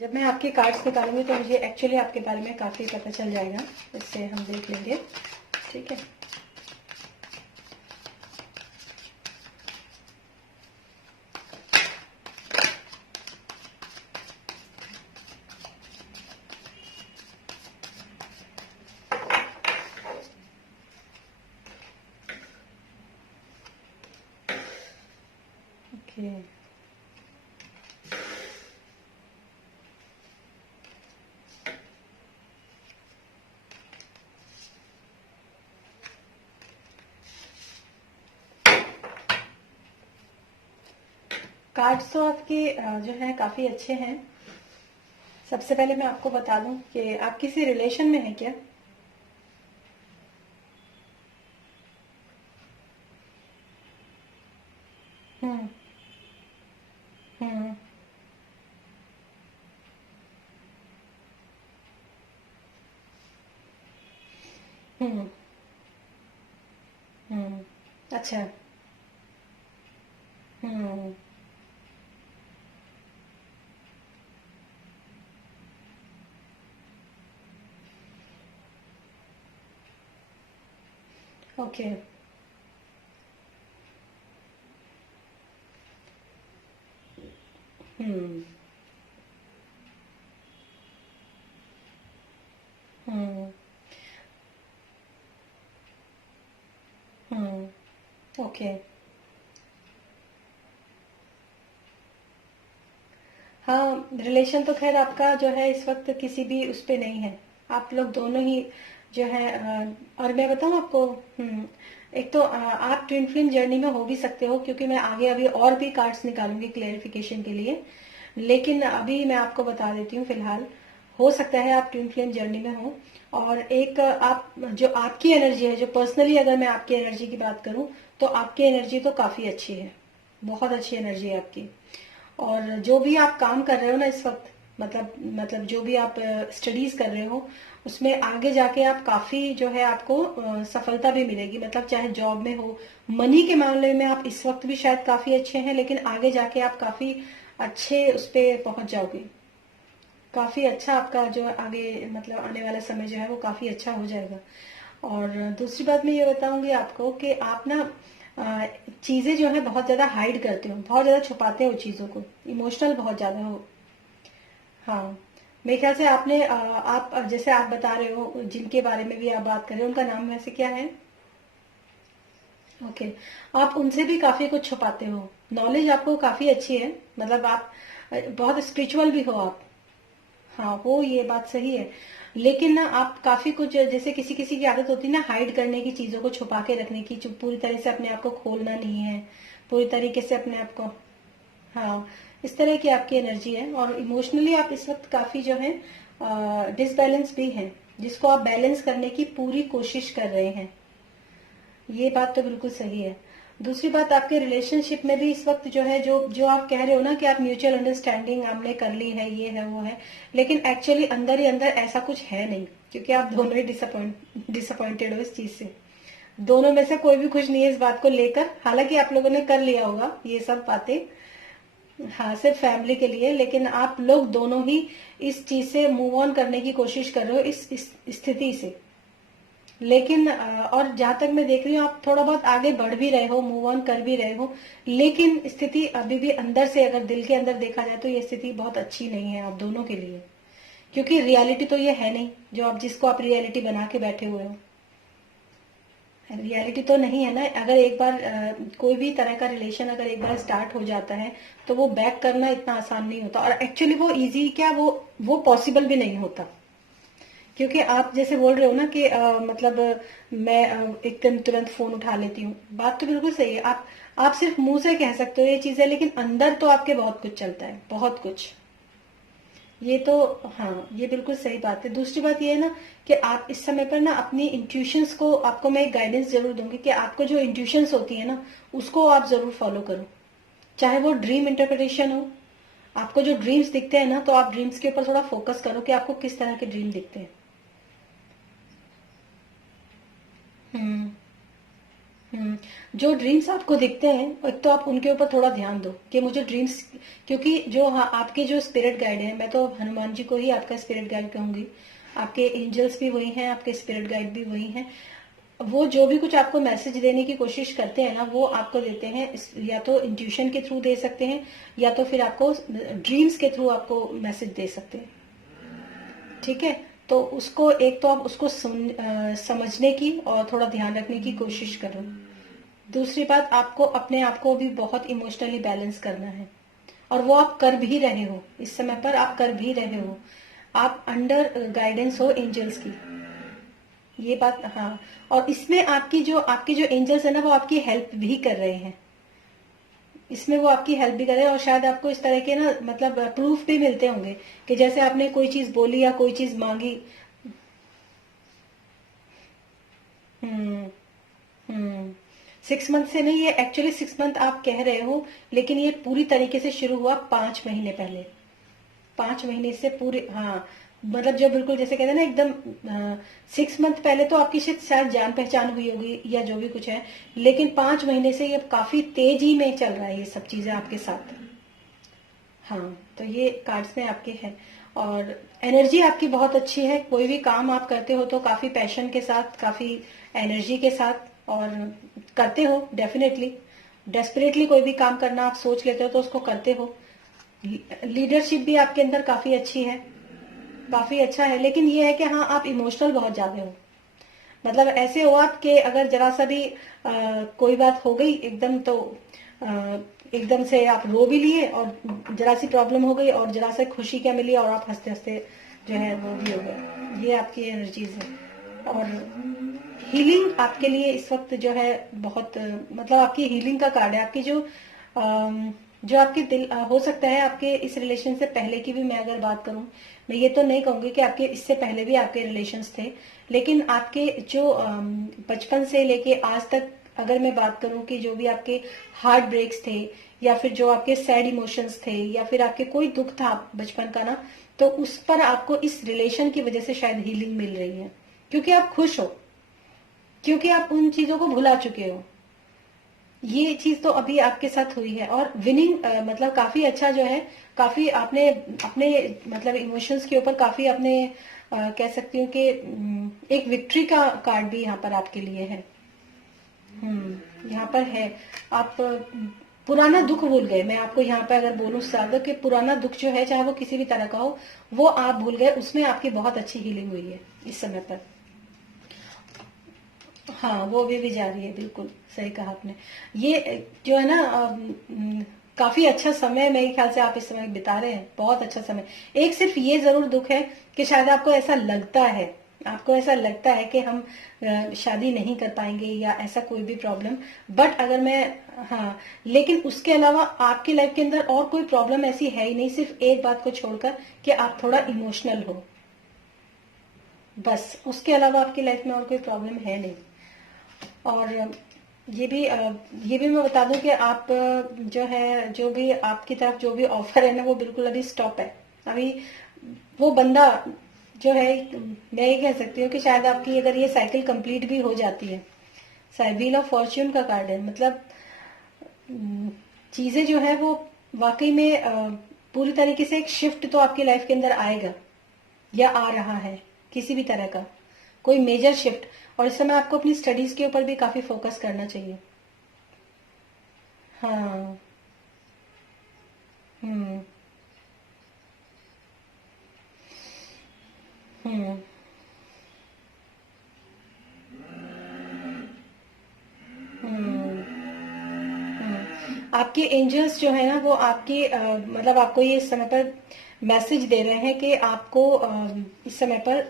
जब मैं आपके कार्ड्स निकालूंगी तो मुझे एक्चुअली आपके बारे में काफ़ी पता चल जाएगा, इससे हम देख लेंगे। ठीक है, ओके। कार्ड्स तो आपके जो है काफ़ी अच्छे हैं। सबसे पहले मैं आपको बता दूं कि आप किसी रिलेशन में हैं क्या? हम्म। हम्म। हम्म। हम्म। अच्छा। हम्म। ओके। हम्म। हम्म। हम्म। ओके। हाँ, रिलेशन तो खैर आपका जो है इस वक्त किसी भी उस पे नहीं है। आप लोग दोनों ही जो है और मैं बताऊँ आपको। एक तो आप ट्विन फ्लेम जर्नी में हो भी सकते हो, क्योंकि मैं आगे अभी और भी कार्ड्स निकालूंगी क्लेरिफिकेशन के लिए। लेकिन अभी मैं आपको बता देती हूँ फिलहाल, हो सकता है आप ट्विन फ्लेम जर्नी में हो। और एक आप जो आपकी एनर्जी है, जो पर्सनली अगर मैं आपकी एनर्जी की बात करूं, तो आपकी एनर्जी तो काफी अच्छी है। बहुत अच्छी एनर्जी है आपकी। और जो भी आप काम कर रहे हो ना इस वक्त, मतलब जो भी आप स्टडीज कर रहे हो, उसमें आगे जाके आप काफी जो है आपको सफलता भी मिलेगी। मतलब चाहे जॉब में हो, मनी के मामले में आप इस वक्त भी शायद काफी अच्छे हैं, लेकिन आगे जाके आप काफी अच्छे उस पे पहुंच जाओगे। काफी अच्छा आपका जो आगे मतलब आने वाला समय जो है वो काफी अच्छा हो जाएगा। और दूसरी बात मैं ये बताऊंगी आपको कि आप ना चीजें जो है बहुत ज्यादा हाइड करते हो, बहुत ज्यादा छुपाते हो चीजों को, इमोशनल बहुत ज्यादा हो। हाँ, मेरे ख्याल से आपने आप जैसे आप बता रहे हो, जिनके बारे में भी आप बात कर रहे हो, उनका नाम वैसे क्या है? ओके। आप उनसे भी काफी कुछ छुपाते हो। नॉलेज आपको काफी अच्छी है, मतलब आप बहुत स्पिरिचुअल भी हो आप। हाँ, वो ये बात सही है। लेकिन ना आप काफी कुछ, जैसे किसी किसी की आदत होती है ना हाइड करने की, चीजों को छुपा के रखने की, जो पूरी तरह से अपने आप को खोलना नहीं है, पूरी तरीके से अपने आप को। हाँ, इस तरह की आपकी एनर्जी है। और इमोशनली आप इस वक्त काफी जो है डिसबैलेंस भी है, जिसको आप बैलेंस करने की पूरी कोशिश कर रहे हैं। ये बात तो बिल्कुल सही है। दूसरी बात, आपके रिलेशनशिप में भी इस वक्त जो है, जो जो आप कह रहे हो ना कि आप म्यूचुअल अंडरस्टैंडिंग हमने कर ली है, ये है वो है, लेकिन एक्चुअली अंदर ही अंदर ऐसा कुछ है नहीं, क्योंकि आप दोनों ही डिसअपॉइंटेड हो इस चीज से। दोनों में से कोई भी खुश नहीं है इस बात को लेकर, हालांकि आप लोगों ने कर लिया होगा ये सब बातें। हाँ, सिर्फ फैमिली के लिए, लेकिन आप लोग दोनों ही इस चीज से मूव ऑन करने की कोशिश कर रहे हो, इस स्थिति से। लेकिन और जहां तक मैं देख रही हूँ, आप थोड़ा बहुत आगे बढ़ भी रहे हो, मूव ऑन कर भी रहे हो, लेकिन स्थिति अभी भी अंदर से, अगर दिल के अंदर देखा जाए तो ये स्थिति बहुत अच्छी नहीं है आप दोनों के लिए। क्योंकि रियलिटी तो ये है नहीं, जो आप जिसको आप रियलिटी बना के बैठे हुए हो। रियलिटी तो नहीं है ना। अगर एक बार कोई भी तरह का रिलेशन अगर एक बार स्टार्ट हो जाता है, तो वो बैक करना इतना आसान नहीं होता। और एक्चुअली वो इजी क्या, वो पॉसिबल भी नहीं होता। क्योंकि आप जैसे बोल रहे हो ना कि मतलब मैं एकदम तुरंत फोन उठा लेती हूँ, बात तो बिल्कुल सही है। आप सिर्फ मुंह से कह सकते हो ये चीजें, लेकिन अंदर तो आपके बहुत कुछ चलता है, बहुत कुछ। ये तो, हाँ, ये बिल्कुल सही बात है। दूसरी बात ये है ना कि आप इस समय पर ना अपनी इंट्यूशंस को, आपको मैं एक गाइडेंस जरूर दूंगी कि आपको जो इंट्यूशंस होती है ना, उसको आप जरूर फॉलो करो। चाहे वो ड्रीम इंटरप्रिटेशन हो, आपको जो ड्रीम्स दिखते हैं ना, तो आप ड्रीम्स के ऊपर थोड़ा फोकस करो कि आपको किस तरह के ड्रीम दिखते हैं। हम्म। जो ड्रीम्स आपको दिखते हैं, एक तो आप उनके ऊपर थोड़ा ध्यान दो कि मुझे ड्रीम्स, क्योंकि जो आपके जो स्पिरिट गाइड है, मैं तो हनुमान जी को ही आपका स्पिरिट गाइड कहूंगी, आपके एंजल्स भी वही हैं, आपके स्पिरिट गाइड भी वही हैं। वो जो भी कुछ आपको मैसेज देने की कोशिश करते हैं ना, वो आपको देते हैं, या तो इंट्यूशन के थ्रू दे सकते हैं, या तो फिर आपको ड्रीम्स के थ्रू आपको मैसेज दे सकते हैं। ठीक है, तो उसको एक तो आप उसको समझने की और थोड़ा ध्यान रखने की कोशिश करो। दूसरी बात, आपको अपने आप को भी बहुत इमोशनली बैलेंस करना है, और वो आप कर भी रहे हो, इस समय पर आप कर भी रहे हो, आप अंडर गाइडेंस हो एंजल्स की, ये बात। हाँ, और इसमें आपके जो एंजल्स है ना, वो आपकी हेल्प भी कर रहे हैं, इसमें वो आपकी हेल्प भी कर रहे हैं, और शायद आपको इस तरह के ना मतलब प्रूफ भी मिलते होंगे कि जैसे आपने कोई चीज बोली या कोई चीज मांगी। हम्म हम्म 6 मंथ से नहीं, ये एक्चुअली 6 मंथ आप कह रहे हो, लेकिन ये पूरी तरीके से शुरू हुआ 5 महीने पहले। 5 महीने से पूरे, हाँ, मतलब जो बिल्कुल जैसे कहते हैं ना एकदम 6 मंथ पहले तो आपकी शायद जान पहचान हुई होगी या जो भी कुछ है, लेकिन 5 महीने से ये काफी तेजी में चल रहा है ये सब चीजें आपके साथ। हाँ, तो ये कार्ड्स में आपके हैं, और एनर्जी आपकी बहुत अच्छी है, कोई भी काम आप करते हो तो काफी पैशन के साथ, काफी एनर्जी के साथ और करते हो, डेफिनेटली डेस्परेटली कोई भी काम करना आप सोच लेते हो तो उसको करते हो। लीडरशिप भी आपके अंदर काफी अच्छी है, काफी अच्छा है, लेकिन ये है कि हाँ, आप इमोशनल बहुत ज्यादा हो, मतलब ऐसे हो आप कि अगर जरा सा भी कोई बात हो गई एकदम, तो आ, एकदम से आप रो भी लिए, और जरा सी प्रॉब्लम हो गई और जरा से खुशी क्या मिली और आप हंसते हंसते जो है वो भी हो गया। ये आपकी एनर्जीज है, और हीलिंग आपके लिए इस वक्त जो है बहुत मतलब आपकी हीलिंग का कार्ड है। आपकी जो आपके दिल हो सकता है आपके इस रिलेशन से पहले की भी मैं अगर बात करूं, मैं ये तो नहीं कहूंगी कि आपके इससे पहले भी आपके रिलेशंस थे, लेकिन आपके जो बचपन से लेके आज तक अगर मैं बात करूं कि जो भी आपके हार्ट ब्रेक्स थे, या फिर जो आपके सैड इमोशंस थे, या फिर आपके कोई दुख था बचपन का ना, तो उस पर आपको इस रिलेशन की वजह से शायद हीलिंग मिल रही है, क्योंकि आप खुश हो, क्योंकि आप उन चीजों को भुला चुके हो। ये चीज तो अभी आपके साथ हुई है, और विनिंग मतलब काफी अच्छा जो है, काफी आपने अपने मतलब इमोशंस के ऊपर काफी अपने कह सकती हूँ कि एक विक्ट्री का कार्ड भी यहाँ पर आपके लिए है। यहाँ पर है, आप पुराना दुख भूल गए। मैं आपको यहाँ पे अगर बोलूँ ज्यादा कि पुराना दुख जो है, चाहे वो किसी भी तरह का हो, वो आप भूल गए, उसमें आपकी बहुत अच्छी हीलिंग हुई है इस समय पर। हाँ, वो भी जा रही है, बिल्कुल सही कहा आपने। ये जो है ना काफी अच्छा समय मेरे ख्याल से आप इस समय बिता रहे हैं, बहुत अच्छा समय। एक सिर्फ ये जरूर दुख है कि शायद आपको ऐसा लगता है कि हम शादी नहीं कर पाएंगे या ऐसा कोई भी प्रॉब्लम। बट अगर मैं, हाँ, लेकिन उसके अलावा आपकी लाइफ के अंदर और कोई प्रॉब्लम ऐसी है ही नहीं, सिर्फ एक बात को छोड़कर कि आप थोड़ा इमोशनल हो, बस उसके अलावा आपकी लाइफ में और कोई प्रॉब्लम है नहीं। और ये भी मैं बता दूं कि आप जो है, जो भी आपकी तरफ जो भी ऑफर है ना, वो बिल्कुल अभी स्टॉप है। अभी वो बंदा जो है, मैं ये कह सकती हूँ कि शायद आपकी अगर ये साइकिल कंप्लीट भी हो जाती है, व्हील ऑफ फॉर्च्यून का कार्ड है, मतलब चीजें जो है वो वाकई में पूरी तरीके से एक शिफ्ट तो आपकी लाइफ के अंदर आएगा, या आ रहा है, किसी भी तरह का कोई मेजर शिफ्ट। और इस समय आपको अपनी स्टडीज के ऊपर भी काफी फोकस करना चाहिए। हाँ। हम्म हम्म हम्म आपके एंजल्स जो है ना, वो आपकी मतलब आपको ये इस समय पर मैसेज दे रहे हैं कि आपको इस समय पर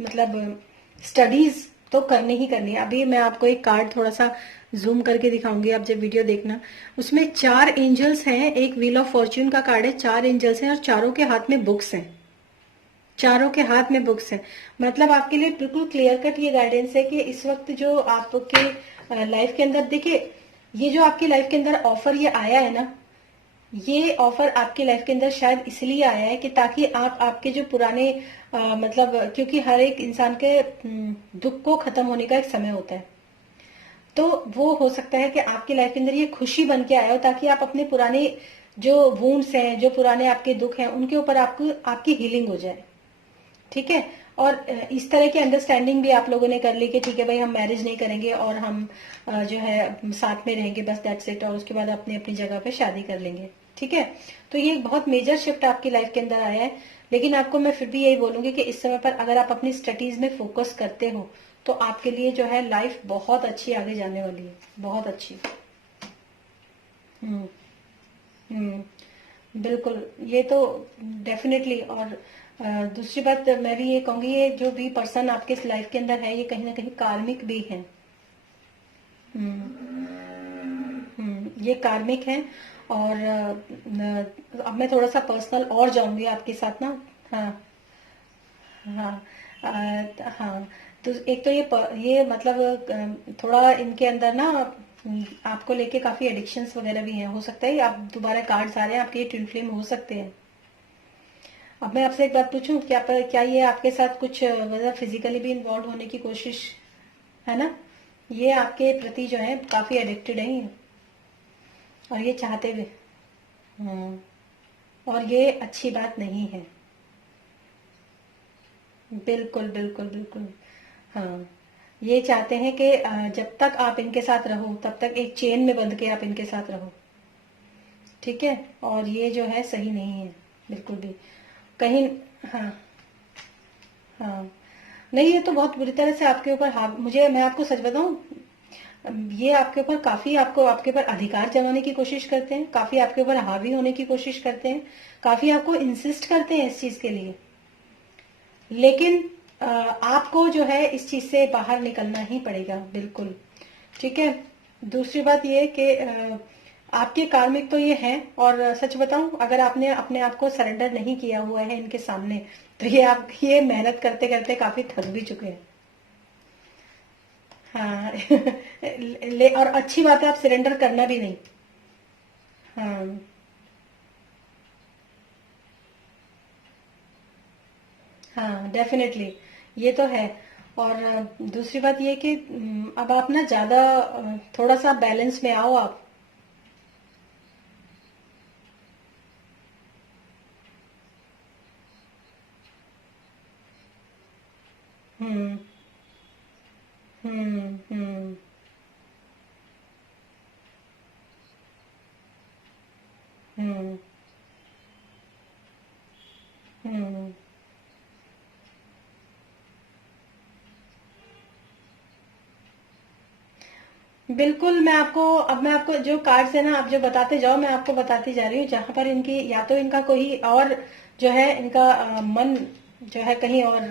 मतलब स्टडीज तो करनी ही करनी है। अभी मैं आपको एक कार्ड थोड़ा सा जूम करके दिखाऊंगी, आप जब वीडियो देखना, उसमें 4 एंजल्स हैं, एक व्हील ऑफ फॉर्च्यून का कार्ड है, 4 एंजल्स हैं, और चारों के हाथ में बुक्स हैं, चारों के हाथ में बुक्स हैं। मतलब आपके लिए बिल्कुल क्लियर कट ये गाइडेंस है कि इस वक्त जो आपके लाइफ के अंदर, देखिए, ये जो आपकी लाइफ के अंदर ऑफर ये आया है ना, ये ऑफर आपकी लाइफ के अंदर शायद इसलिए आया है कि ताकि आप आपके जो पुराने मतलब क्योंकि हर एक इंसान के दुख को खत्म होने का एक समय होता है, तो वो हो सकता है कि आपकी लाइफ के अंदर ये खुशी बन के आया हो, ताकि आप अपने पुराने जो वुंड्स हैं, जो पुराने आपके दुख हैं, उनके ऊपर आपको आपकी हीलिंग हो जाए। ठीक है। और इस तरह की अंडरस्टैंडिंग भी आप लोगों ने कर ली कि ठीक है भाई, हम मैरिज नहीं करेंगे और हम जो है साथ में रहेंगे, बस दैट्स इट, और उसके बाद अपनी अपनी जगह पे शादी कर लेंगे। ठीक है। तो ये एक बहुत मेजर शिफ्ट आपकी लाइफ के अंदर आया है। लेकिन आपको मैं फिर भी यही बोलूंगी कि इस समय पर अगर आप अपनी स्टडीज में फोकस करते हो तो आपके लिए जो है लाइफ बहुत अच्छी आगे जाने वाली है, बहुत अच्छी। हम्म। बिल्कुल। ये तो डेफिनेटली। और दूसरी बात मैं भी ये कहूंगी, ये जो भी पर्सन आपके लाइफ के अंदर है, ये कहीं ना कहीं कार्मिक भी है। हम्म। ये कार्मिक है। और अब मैं थोड़ा सा पर्सनल और जाऊंगी आपके साथ ना। हाँ। हाँ। हाँ। तो एक तो ये मतलब थोड़ा इनके अंदर ना आपको लेके काफी एडिक्शंस वगैरह भी हैं। हो सकता है आप दोबारा कार्ड्स आ रहे हैं आपके, ये ट्विन फ्लेम हो सकते हैं। अब मैं आपसे एक बात पूछूं, क्या ये आपके साथ कुछ मतलब फिजिकली भी इन्वॉल्व होने की कोशिश है ना? ये आपके प्रति जो है काफी एडिक्टेड है ये, और ये चाहते भी। हम्म। और ये अच्छी बात नहीं है। बिल्कुल बिल्कुल बिल्कुल। हाँ। ये चाहते हैं कि जब तक आप इनके साथ रहो तब तक एक चेन में बंध के आप इनके साथ रहो। ठीक है। और ये जो है सही नहीं है बिल्कुल भी। कहीं। हाँ। हाँ। नहीं, ये तो बहुत बुरी तरह से आपके ऊपर मुझे, मैं आपको सच बताऊं, ये आपके ऊपर काफी, आपको आपके ऊपर अधिकार जमाने की कोशिश करते हैं, काफी आपके ऊपर हावी होने की कोशिश करते हैं, काफी आपको इंसिस्ट करते हैं इस चीज के लिए। लेकिन आपको जो है इस चीज से बाहर निकलना ही पड़ेगा बिल्कुल। ठीक है। दूसरी बात ये कि आपके कार्मिक तो ये हैं, और सच बताऊं, अगर आपने अपने आप को सरेंडर नहीं किया हुआ है इनके सामने, तो ये आप ये मेहनत करते करते काफी थक भी चुके हैं। हाँ। और अच्छी बात है, आप सरेंडर करना भी नहीं। हाँ। हाँ डेफिनेटली। ये तो है। और दूसरी बात ये कि अब आप ना ज्यादा थोड़ा सा बैलेंस में आओ आप। हम्म। हम्म। हम्म। हम्म। बिल्कुल। मैं आपको जो कार्ड्स है ना, आप जो बताते जाओ, मैं आपको बताती जा रही हूँ जहां पर इनकी, या तो इनका कोई और जो है इनका मन जो है कहीं और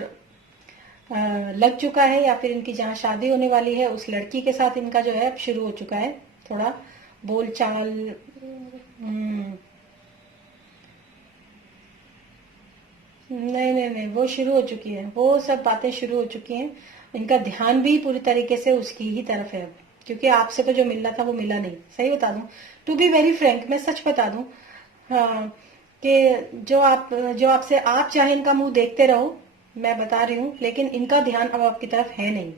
लग चुका है, या फिर इनकी जहाँ शादी होने वाली है उस लड़की के साथ इनका जो है अब शुरू हो चुका है थोड़ा बोलचाल। हम्म। नहीं नहीं नहीं, वो शुरू हो चुकी है, वो सब बातें शुरू हो चुकी हैं। इनका ध्यान भी पूरी तरीके से उसकी ही तरफ है अब, क्योंकि आपसे तो जो मिलना था वो मिला नहीं। सही बता दूं, टू बी वेरी फ्रैंक, मैं सच बता दूं। हाँ। कि जो आपसे, आप चाहे इनका मुंह देखते रहो, मैं बता रही हूँ, लेकिन इनका ध्यान अब आपकी तरफ है नहीं।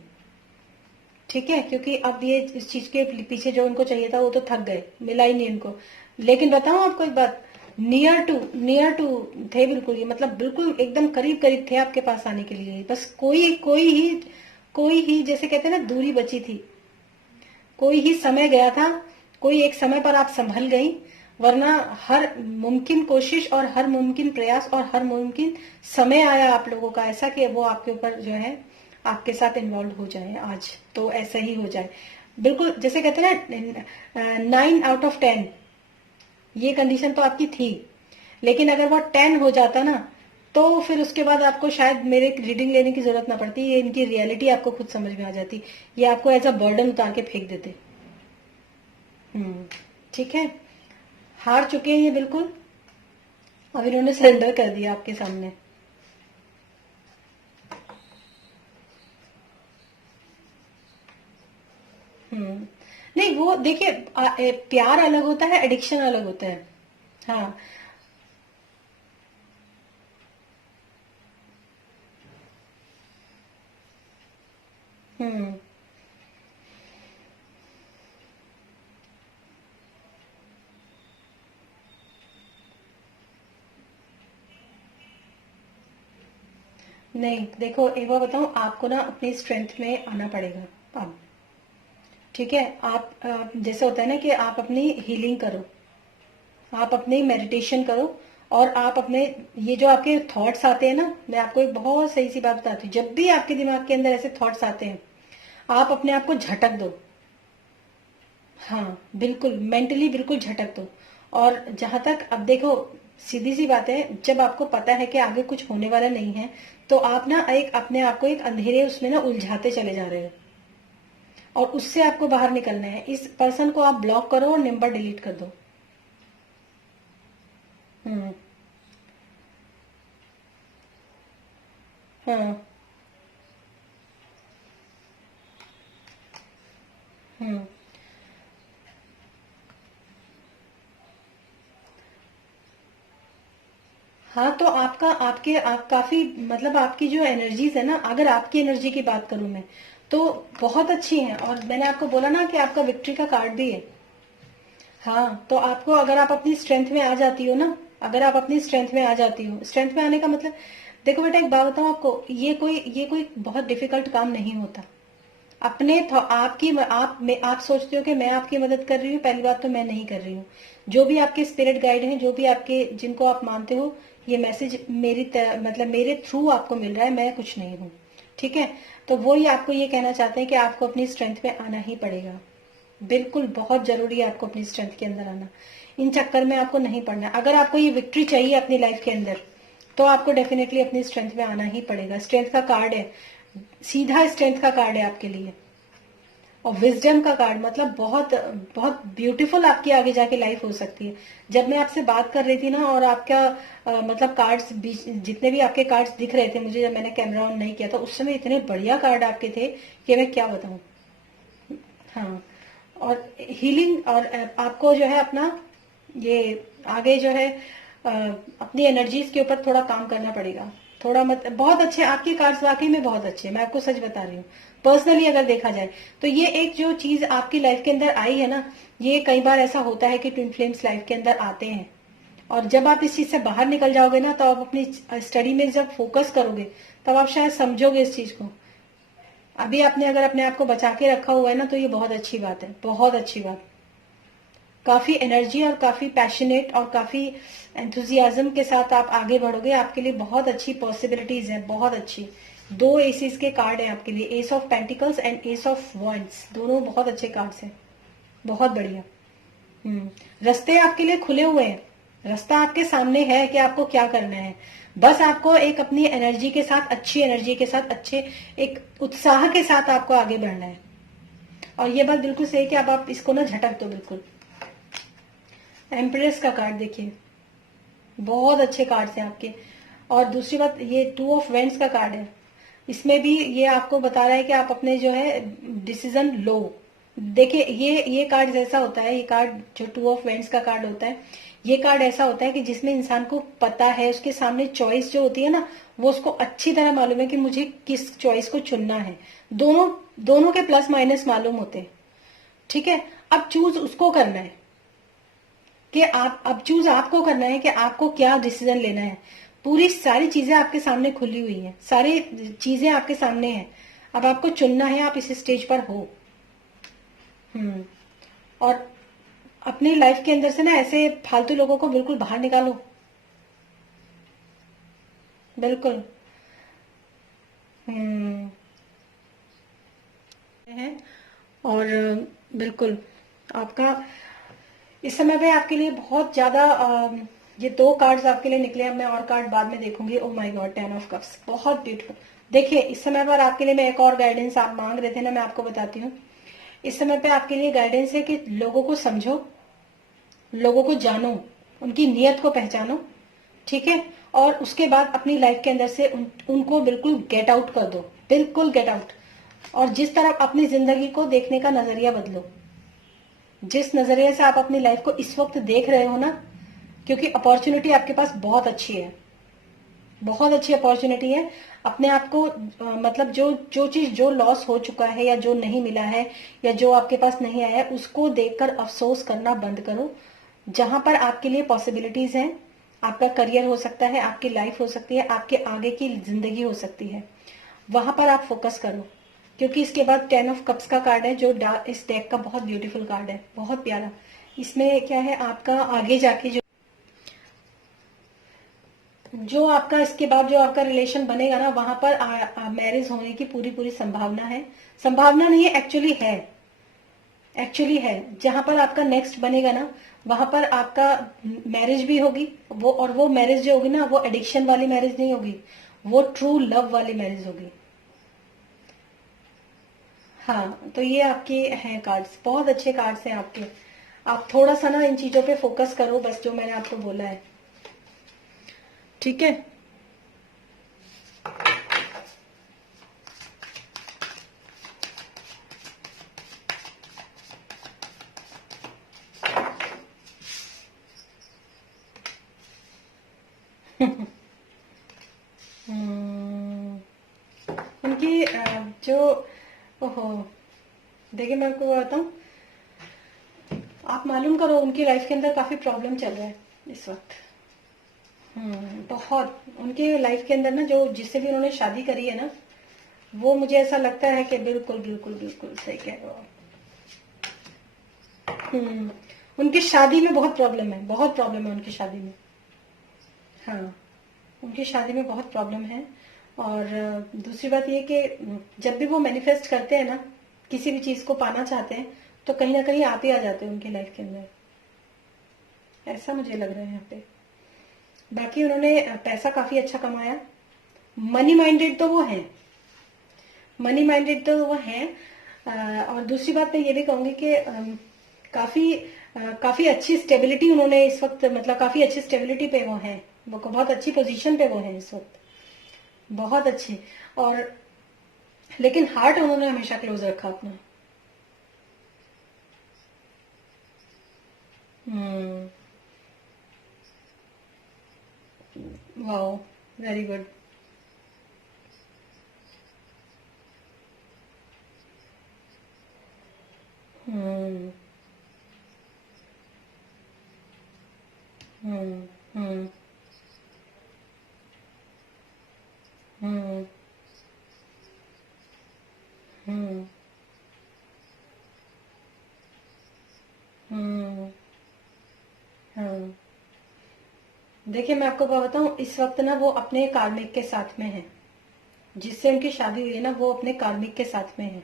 ठीक है। क्योंकि अब ये इस चीज के पीछे जो उनको चाहिए था वो तो थक गए, मिला ही नहीं उनको। लेकिन बताऊं आपको एक बात, नियर टू थे बिल्कुल, ये मतलब बिल्कुल एकदम करीब करीब थे आपके पास आने के लिए, बस कोई ही जैसे कहते हैं ना, दूरी बची थी। कोई ही समय गया था, कोई एक समय पर आप संभल गई। वरना हर मुमकिन कोशिश और हर मुमकिन प्रयास और हर मुमकिन समय आया आप लोगों का ऐसा कि वो आपके ऊपर जो है आपके साथ इन्वॉल्व हो जाए आज, तो ऐसा ही हो जाए। बिल्कुल जैसे कहते हैं ना, 9 आउट ऑफ 10 ये कंडीशन तो आपकी थी। लेकिन अगर वो 10 हो जाता ना, तो फिर उसके बाद आपको शायद मेरे रीडिंग लेने की जरूरत ना पड़ती, ये इनकी रियलिटी आपको खुद समझ में आ जाती। ये आपको एज अ बर्डन उतार के फेंक देते। हम्म। ठीक है। हार चुके हैं ये बिल्कुल। अब इन्होंने सरेंडर कर दिया आपके सामने। हम्म। नहीं, वो देखिए, प्यार अलग होता है, एडिक्शन अलग होता है। हाँ। हम्म। नहीं, देखो एक बार बताऊं, आपको ना अपनी स्ट्रेंथ में आना पड़ेगा अब। ठीक है, आप जैसे होता है ना कि आप अपनी हीलिंग करो, आप अपने मेडिटेशन करो, और आप अपने ये जो आपके थॉट्स आते हैं ना, मैं आपको एक बहुत सही सी बात बताती हूँ, जब भी आपके दिमाग के अंदर ऐसे थॉट्स आते हैं, आप अपने आप को झटक दो। हाँ बिल्कुल, मेंटली बिल्कुल झटक दो। और जहां तक अब देखो, सीधी सी बात है, जब आपको पता है कि आगे कुछ होने वाला नहीं है, तो आप ना एक अपने आप को एक अंधेरे उसमें ना उलझाते चले जा रहे हो, और उससे आपको बाहर निकलना है। इस पर्सन को आप ब्लॉक करो और नंबर डिलीट कर दो। हम्म। हाँ। हम्म। हाँ, तो आपका आपके आप काफी मतलब आपकी जो एनर्जीज है ना, अगर आपकी एनर्जी की बात करूं मैं, तो बहुत अच्छी है। और मैंने आपको बोला ना कि आपका विक्ट्री का कार्ड भी है। हाँ, तो आपको अगर आप अपनी स्ट्रेंथ में आ जाती हो ना, अगर आप अपनी स्ट्रेंथ में आ जाती हो, स्ट्रेंथ में आने का मतलब, देखो बेटा एक बात बताऊं आपको, ये कोई बहुत डिफिकल्ट काम नहीं होता। आप सोचते हो कि मैं आपकी मदद कर रही हूँ, पहली बात तो मैं नहीं कर रही हूँ। जो भी आपके स्पिरिट गाइड हैं, जो भी आपके जिनको आप मानते हो, ये मैसेज मतलब मेरे थ्रू आपको मिल रहा है, मैं कुछ नहीं हूँ। ठीक है, तो वो ही आपको ये कहना चाहते हैं कि आपको अपनी स्ट्रेंथ में आना ही पड़ेगा। बिल्कुल बहुत जरूरी है आपको अपनी स्ट्रेंथ के अंदर आना। इन चक्कर में आपको नहीं पड़ना। अगर आपको ये विक्ट्री चाहिए अपनी लाइफ के अंदर, तो आपको डेफिनेटली अपनी स्ट्रेंथ में आना ही पड़ेगा। स्ट्रेंथ का कार्ड है, सीधा स्ट्रेंथ का कार्ड है आपके लिए। और विजडम का कार्ड मतलब बहुत बहुत ब्यूटीफुल आपकी आगे जाके लाइफ हो सकती है। जब मैं आपसे बात कर रही थी ना, और आपका मतलब कार्ड्स जितने भी आपके कार्ड्स दिख रहे थे मुझे, जब मैंने कैमरा ऑन नहीं किया था, उस समय इतने बढ़िया कार्ड आपके थे कि मैं क्या बताऊं। हाँ, और हीलिंग, और आपको जो है अपना ये आगे जो है अपनी एनर्जीज के ऊपर थोड़ा काम करना पड़ेगा। थोड़ा मत बहुत अच्छे आपके कार्ड्स वाकई में बहुत अच्छे हैं, मैं आपको सच बता रही हूँ। पर्सनली अगर देखा जाए, तो ये एक जो चीज आपकी लाइफ के अंदर आई है ना, ये कई बार ऐसा होता है कि ट्विन फ्लेम्स लाइफ के अंदर आते हैं, और जब आप इस चीज से बाहर निकल जाओगे ना, तो आप अपनी स्टडी में जब फोकस करोगे, तब आप शायद समझोगे इस चीज को। अभी आपने अगर अपने आप को बचा के रखा हुआ है ना, तो ये बहुत अच्छी बात है, बहुत अच्छी बात। काफी एनर्जी और काफी पैशनेट और काफी एंथुजियाज्म के साथ आप आगे बढ़ोगे। आपके लिए बहुत अच्छी पॉसिबिलिटीज है, बहुत अच्छी। दो एसेस के कार्ड है आपके लिए, S of pentacles and S of wands, दोनों बहुत अच्छे कार्ड्स हैं, बहुत बढ़िया। रास्ते आपके लिए खुले हुए हैं, रास्ता आपके सामने है कि आपको क्या करना है। बस आपको एक अपनी एनर्जी के साथ, अच्छी एनर्जी के साथ, अच्छे एक उत्साह के साथ आपको आगे बढ़ना है। और ये बात बिल्कुल सही है कि अब आप इसको ना झटक दो बिल्कुल। एम्प्रेस का कार्ड देखिए, बहुत अच्छे कार्ड्स हैं आपके। और दूसरी बात, ये टू ऑफ वेंट्स का कार्ड है, इसमें भी ये आपको बता रहा है कि आप अपने जो है डिसीजन लो। देखिए ये कार्ड ऐसा होता है, ये कार्ड जो टू ऑफ वेंट्स का कार्ड होता है, ये कार्ड ऐसा होता है कि जिसमें इंसान को पता है, उसके सामने चॉइस जो होती है ना, वो उसको अच्छी तरह मालूम है कि मुझे किस चॉइस को चुनना है। दोनों दोनों के प्लस माइनस मालूम होते हैं। ठीक है, अब चूज उसको करना है कि आप, अब चूज आपको करना है कि आपको क्या डिसीजन लेना है। पूरी सारी चीजें आपके सामने खुली हुई हैं, सारी चीजें आपके सामने हैं। अब आपको चुनना है, आप इस स्टेज पर हो। हम्म। और अपनी लाइफ के अंदर से ना ऐसे फालतू लोगों को बिल्कुल बाहर निकालो। बिल्कुल। हम्म। है। और बिल्कुल आपका इस समय पे आपके लिए बहुत ज्यादा ये दो कार्ड्स आपके लिए निकले हैं। मैं और कार्ड बाद में देखूंगी। Oh my God, 10 of cups, बहुत ब्यूटीफुल। देखिए इस समय पर आपके लिए मैं एक और गाइडेंस आप मांग रहे थे ना, मैं आपको बताती हूँ। इस समय पे आपके लिए गाइडेंस है कि लोगों को समझो, लोगों को जानो, उनकी नीयत को पहचानो। ठीक है, और उसके बाद अपनी लाइफ के अंदर से उनको बिल्कुल गेट आउट कर दो, बिल्कुल गेट आउट। और जिस तरह अपनी जिंदगी को देखने का नजरिया बदलो, जिस नजरिए से आप अपनी लाइफ को इस वक्त देख रहे हो ना, क्योंकि अपॉर्चुनिटी आपके पास बहुत अच्छी है, बहुत अच्छी अपॉर्चुनिटी है। अपने आप को मतलब जो जो चीज जो लॉस हो चुका है, या जो नहीं मिला है, या जो आपके पास नहीं आया है, उसको देखकर अफसोस करना बंद करो। जहां पर आपके लिए पॉसिबिलिटीज हैं, आपका करियर हो सकता है, आपकी लाइफ हो सकती है, आपके आगे की जिंदगी हो सकती है। वहां पर आप फोकस करो, क्योंकि इसके बाद 10 ऑफ कप्स का कार्ड है, जो इस डेक का बहुत ब्यूटीफुल कार्ड है, बहुत प्यारा। इसमें क्या है, आपका आगे जाके जो आपका इसके बाद जो आपका रिलेशन बनेगा ना, वहां पर मैरिज होने की पूरी पूरी संभावना है। संभावना नहीं है, एक्चुअली है। एक्चुअली है। जहां पर आपका नेक्स्ट बनेगा ना, वहां पर आपका मैरिज भी होगी। वो, और वो मैरिज जो होगी ना, वो एडिक्शन वाली मैरिज नहीं होगी, वो ट्रू लव वाली मैरिज होगी। हाँ, तो ये आपके हैं कार्ड्स, बहुत अच्छे कार्ड्स हैं आपके। आप थोड़ा सा ना इन चीजों पे फोकस करो, बस जो मैंने आपको बोला है। ठीक है। हम्म, उनकी जो, ओहो, देखिए मैं आपको बताऊं, आप मालूम करो, उनकी लाइफ के अंदर काफी प्रॉब्लम चल रहा है इस वक्त। बहुत। उनके लाइफ के अंदर ना, जो जिससे भी उन्होंने शादी करी है ना, वो मुझे ऐसा लगता है कि बिल्कुल बिल्कुल बिल्कुल सही कह रहे हो आप। उनकी शादी में बहुत प्रॉब्लम है, बहुत प्रॉब्लम है उनकी शादी में। हाँ, उनकी शादी में बहुत प्रॉब्लम है। और दूसरी बात ये कि जब भी वो मैनिफेस्ट करते हैं ना, किसी भी चीज को पाना चाहते हैं, तो कहीं ना कहीं आप ही आ जाते हैं उनकी लाइफ के अंदर। ऐसा मुझे लग रहा है यहाँ पे। बाकी उन्होंने पैसा काफी अच्छा कमाया। मनी माइंडेड तो वो है, मनी माइंडेड तो वो है। और दूसरी बात मैं ये भी कहूंगी कि काफी काफी अच्छी स्टेबिलिटी उन्होंने इस वक्त, मतलब काफी अच्छी स्टेबिलिटी पे वो हैं। वो बहुत अच्छी पोजीशन पे वो हैं इस वक्त, बहुत अच्छी। और लेकिन हार्ट उन्होंने हमेशा क्लोज रखा अपना। Hmm. Wow, very good. Hmm. Hmm. Hmm. Hmm. Hmm. Hmm. हाँ, देखिए मैं आपको क्या बताऊं, इस वक्त ना वो अपने कार्मिक के साथ में है। जिससे उनकी शादी हुई है ना, वो अपने कार्मिक के साथ में है।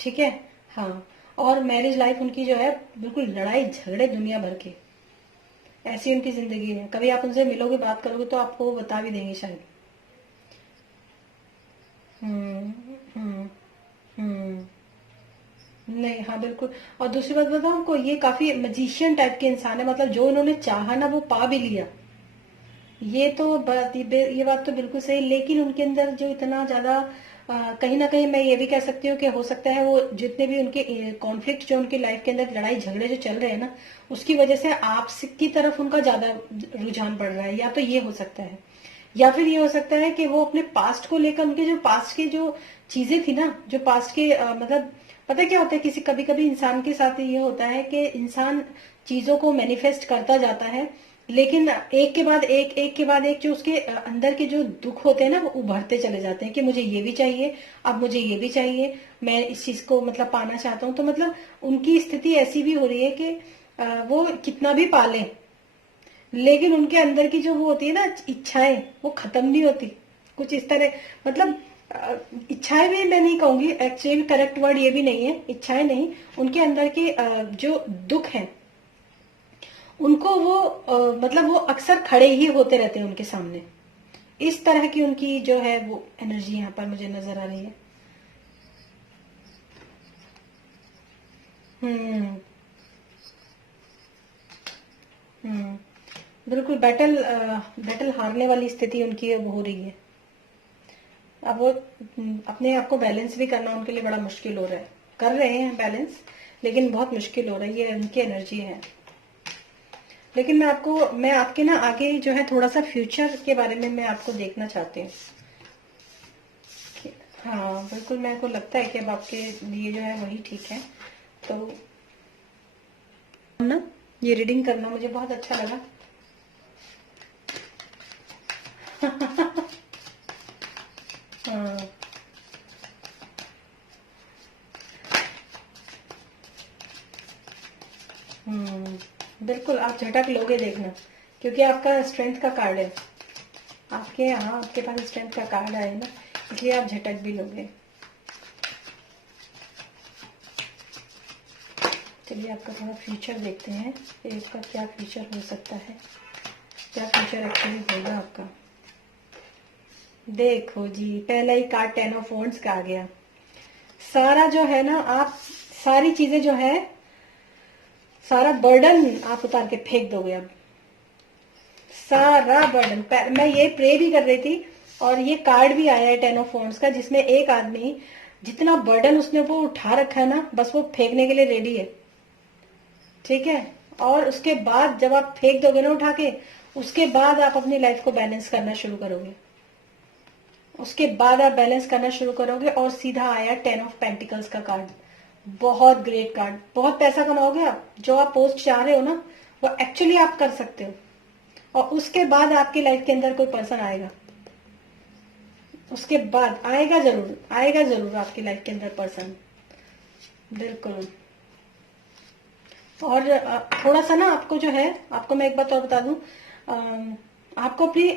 ठीक है। हाँ। और मैरिज लाइफ उनकी जो है, बिल्कुल लड़ाई झगड़े दुनिया भर के, ऐसी उनकी जिंदगी है। कभी आप उनसे मिलोगे, बात करोगे, तो आपको वो बता भी देंगे शायद। हम्म। हम्म। हम्म। नहीं, हाँ बिल्कुल। और दूसरी बात बताऊं आपको, ये काफी मजिशियन टाइप के इंसान है, मतलब जो इन्होंने चाहा ना, वो पा भी लिया। ये तो बात, ये बात तो बिल्कुल सही। लेकिन उनके अंदर जो इतना ज्यादा, कहीं ना कहीं मैं ये भी कह सकती हूँ कि हो सकता है वो जितने भी उनके कॉन्फ्लिक्ट जो उनकी लाइफ के अंदर, लड़ाई झगड़े जो चल रहे हैं ना, उसकी वजह से आपसी की तरफ उनका ज्यादा रुझान बढ़ रहा है। या तो ये हो सकता है, या फिर ये हो सकता है कि वो अपने पास्ट को लेकर, उनके जो पास्ट की जो चीजें थी ना, जो पास्ट के मतलब, पता है क्या होता है, किसी कभी कभी इंसान के साथ ये होता है कि इंसान चीजों को मैनिफेस्ट करता जाता है, लेकिन एक के बाद एक, एक के बाद एक, जो उसके अंदर के जो दुख होते हैं ना, वो उभरते चले जाते हैं कि मुझे ये भी चाहिए, अब मुझे ये भी चाहिए, मैं इस चीज को मतलब पाना चाहता हूँ। तो मतलब उनकी स्थिति ऐसी भी हो रही है कि वो कितना भी पाले, लेकिन उनके अंदर की जो वो होती है ना इच्छाएं, वो खत्म नहीं होती। कुछ इस तरह, मतलब इच्छाएं भी मैं नहीं कहूंगी, एक्चुअली करेक्ट वर्ड ये भी नहीं है, इच्छाएं नहीं। उनके अंदर के जो दुख है, उनको वो मतलब वो अक्सर खड़े ही होते रहते हैं उनके सामने। इस तरह की उनकी जो है वो एनर्जी यहाँ पर मुझे नजर आ रही है। हम्म। हम्म। बिल्कुल, बैटल बैटल हारने वाली स्थिति उनकी अब हो रही है। अब वो अपने आप को बैलेंस भी करना उनके लिए बड़ा मुश्किल हो रहा है। कर रहे हैं बैलेंस, लेकिन बहुत मुश्किल हो रहा है, ये उनकी एनर्जी है। लेकिन मैं आपके ना आगे जो है थोड़ा सा फ्यूचर के बारे में मैं आपको देखना चाहती हूँ। हाँ बिल्कुल, मेरे को लगता है कि अब आपके लिए जो है वही ठीक है। तो ना, ये रीडिंग करना मुझे बहुत अच्छा लगा। हाँ। बिल्कुल आप झटक लोगे देखना, क्योंकि आपका स्ट्रेंथ का कार्ड है, आपके यहाँ आपके पास स्ट्रेंथ का कार्ड आया ना, इसलिए आप झटक भी लोगे। चलिए आपका थोड़ा फ्यूचर देखते हैं, इसका क्या फ्यूचर हो सकता है, क्या फ्यूचर एक्चुअली होगा आपका। देखो जी, पहला ही कार्ड 10 ऑफ वॉन्ड्स का आ गया। सारा जो है ना, आप सारी चीजें जो है, सारा बर्डन आप उतार के फेंक दोगे अब, सारा बर्डन। मैं ये प्रे भी कर रही थी, और ये कार्ड भी आया है 10 ऑफ वॉन्ड्स का, जिसमें एक आदमी जितना बर्डन उसने वो उठा रखा है ना, बस वो फेंकने के लिए रेडी है। ठीक है, और उसके बाद जब आप फेंक दोगे ना उठा के, उसके बाद आप अपनी लाइफ को बैलेंस करना शुरू करोगे, उसके बाद आप बैलेंस करना शुरू करोगे। और सीधा आया 10 ऑफ पेंटिकल्स का कार्ड, बहुत ग्रेट कार्ड। बहुत पैसा कमाओगे आप, जो आप पोस्ट चाह रहे हो ना, वो एक्चुअली आप कर सकते हो। और उसके बाद आपकी लाइफ के अंदर कोई पर्सन आएगा, उसके बाद आएगा जरूर, आएगा जरूर आपकी लाइफ के अंदर पर्सन, बिल्कुल। और थोड़ा सा ना आपको जो है, आपको मैं एक बात और बता दूं, आपको अपनी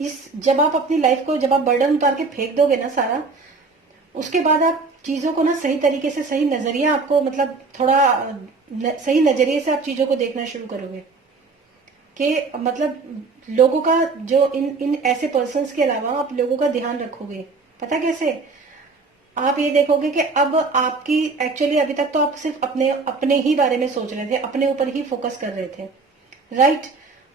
इस जब आप अपनी लाइफ को, जब आप बर्डन उतार के फेंक दोगे ना सारा, उसके बाद आप चीजों को ना सही तरीके से, सही नजरिया आपको, मतलब थोड़ा सही नजरिए से आप चीजों को देखना शुरू करोगे। कि मतलब लोगों का जो इन इन ऐसे पर्सन्स के अलावा आप लोगों का ध्यान रखोगे। पता कैसे? आप ये देखोगे कि अब आपकी एक्चुअली, अभी तक तो आप सिर्फ अपने अपने ही बारे में सोच रहे थे, अपने ऊपर ही फोकस कर रहे थे, राइट।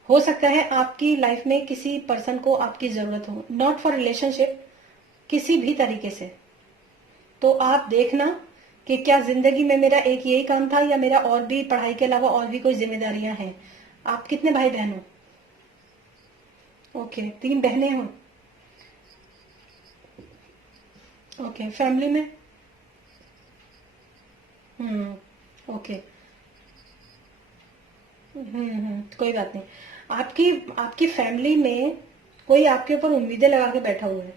हो सकता है आपकी लाइफ में किसी पर्सन को आपकी जरूरत हो, नॉट फॉर रिलेशनशिप, किसी भी तरीके से। तो आप देखना कि क्या जिंदगी में मेरा एक यही काम था, या मेरा और भी पढ़ाई के अलावा और भी कोई जिम्मेदारियां हैं। आप कितने भाई बहन हो? ओके, 3 बहनें हो। ओके, फैमिली में? ओके। कोई बात नहीं। आपकी आपकी फैमिली में कोई आपके ऊपर उम्मीदें लगा के बैठा हुआ है।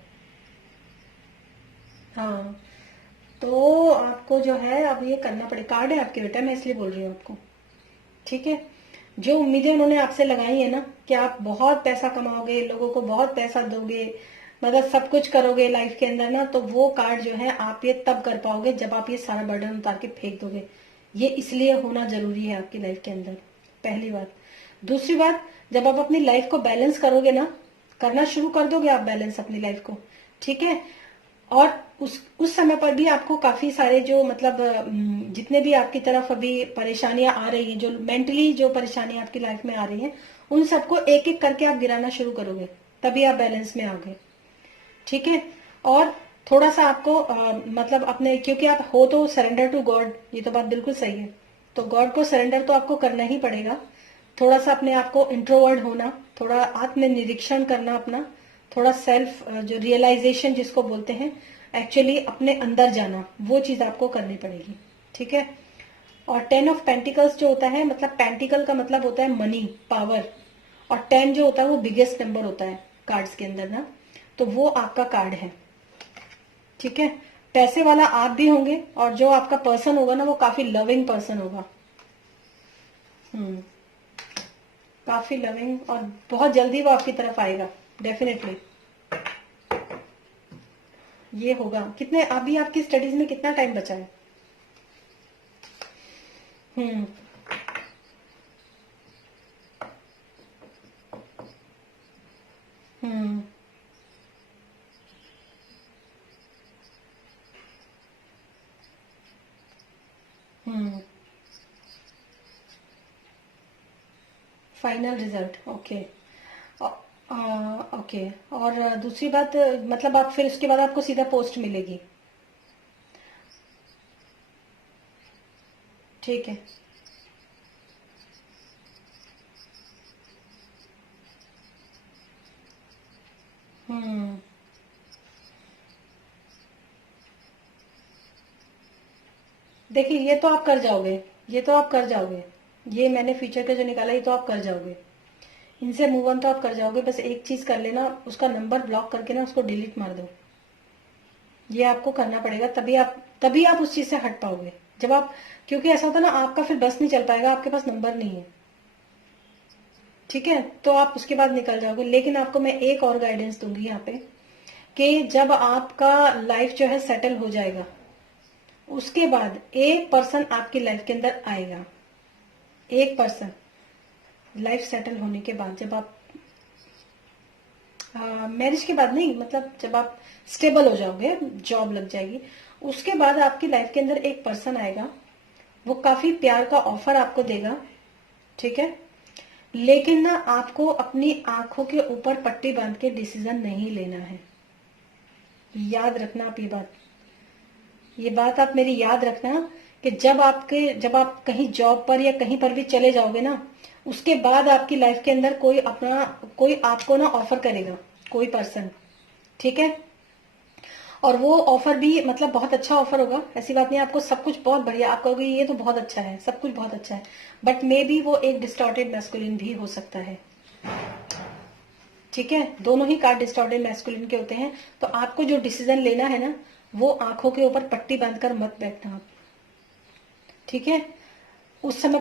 हाँ, तो आपको जो है अब ये करना पड़ेगा। कार्ड है आपके बेटा, मैं इसलिए बोल रही हूँ आपको। ठीक है, जो उम्मीदें उन्होंने आपसे लगाई है ना, कि आप बहुत पैसा कमाओगे, लोगों को बहुत पैसा दोगे, मतलब सब कुछ करोगे लाइफ के अंदर ना, तो वो कार्ड जो है, आप ये तब कर पाओगे जब आप ये सारा बर्डन उतार के फेंक दोगे। ये इसलिए होना जरूरी है आपकी लाइफ के अंदर, पहली बात। दूसरी बात, जब आप अपनी लाइफ को बैलेंस करोगे ना, करना शुरू कर दोगे आप बैलेंस अपनी लाइफ को, ठीक है। और उस समय पर भी आपको काफी सारे जो, मतलब जितने भी आपकी तरफ अभी परेशानियां आ रही हैं, जो मेंटली जो परेशानियां आपकी लाइफ में आ रही हैं, उन सबको एक एक करके आप गिराना शुरू करोगे, तभी आप बैलेंस में आओगे। ठीक है। और थोड़ा सा आपको मतलब अपने, क्योंकि आप हो तो सरेंडर टू गॉड, ये तो बात बिल्कुल सही है। तो गॉड को सरेंडर तो आपको करना ही पड़ेगा। थोड़ा सा अपने आप को इंट्रोवर्ड होना, थोड़ा आत्मनिरीक्षण करना अपना, थोड़ा सेल्फ जो रियलाइजेशन जिसको बोलते हैं, एक्चुअली अपने अंदर जाना, वो चीज आपको करनी पड़ेगी। ठीक है। और 10 ऑफ पेंटिकल्स जो होता है, मतलब पेंटिकल का मतलब होता है मनी, पावर। और 10 जो होता है वो बिगेस्ट नंबर होता है कार्ड्स के अंदर ना, तो वो आपका कार्ड है। ठीक है। पैसे वाला आप भी होंगे, और जो आपका पर्सन होगा ना, वो काफी लविंग पर्सन होगा। हम्म काफी लविंग, और बहुत जल्दी वो आपकी तरफ आएगा, डेफिनेटली। ये होगा। कितने अभी आपकी स्टडीज में कितना टाइम बचा है? हम्म हम्म हम्म फाइनल रिजल्ट, ओके। ओके। और दूसरी बात, मतलब आप फिर उसके बाद आपको सीधा पोस्ट मिलेगी। ठीक है। हम्म देखिए, ये तो आप कर जाओगे, ये तो आप कर जाओगे। ये मैंने फ्यूचर का जो निकाला, ये तो आप कर जाओगे। इनसे मूव ऑन तो आप कर जाओगे, बस एक चीज कर लेना, उसका नंबर ब्लॉक करके ना उसको डिलीट मार दो। ये आपको करना पड़ेगा, तभी आप उस चीज से हट पाओगे। जब आप, क्योंकि ऐसा होता है ना, आपका फिर बस नहीं चल पाएगा, आपके पास नंबर नहीं है, ठीक है, तो आप उसके बाद निकल जाओगे। लेकिन आपको मैं एक और गाइडेंस दूंगी यहाँ पे, कि जब आपका लाइफ जो है सेटल हो जाएगा, उसके बाद एक पर्सन आपकी लाइफ के अंदर आएगा। एक पर्सन लाइफ सेटल होने के बाद, जब आप मैरिज के बाद नहीं, मतलब जब आप स्टेबल हो जाओगे, जॉब लग जाएगी, उसके बाद आपकी लाइफ के अंदर एक पर्सन आएगा, वो काफी प्यार का ऑफर आपको देगा, ठीक है, लेकिन ना आपको अपनी आंखों के ऊपर पट्टी बांध के डिसीजन नहीं लेना है। याद रखना आप ये बात आप मेरी याद रखना, कि जब आप कहीं जॉब पर या कहीं पर भी चले जाओगे ना, उसके बाद आपकी लाइफ के अंदर कोई आपको ना ऑफर करेगा, कोई पर्सन, ठीक है, और वो ऑफर भी मतलब बहुत अच्छा ऑफर होगा, ऐसी बात नहीं, आपको सब कुछ बहुत बढ़िया, आप कहोगे ये तो बहुत अच्छा है, सब कुछ बहुत अच्छा है, बट मे बी वो एक डिस्टॉर्टेड मैस्कुलिन भी हो सकता है, ठीक है, दोनों ही कार्ड डिस्टॉर्टेड मैस्कुलिन के होते हैं। तो आपको जो डिसीजन लेना है ना, वो आंखों के ऊपर पट्टी बांधकर मत बैठना आप, ठीक है, उस समय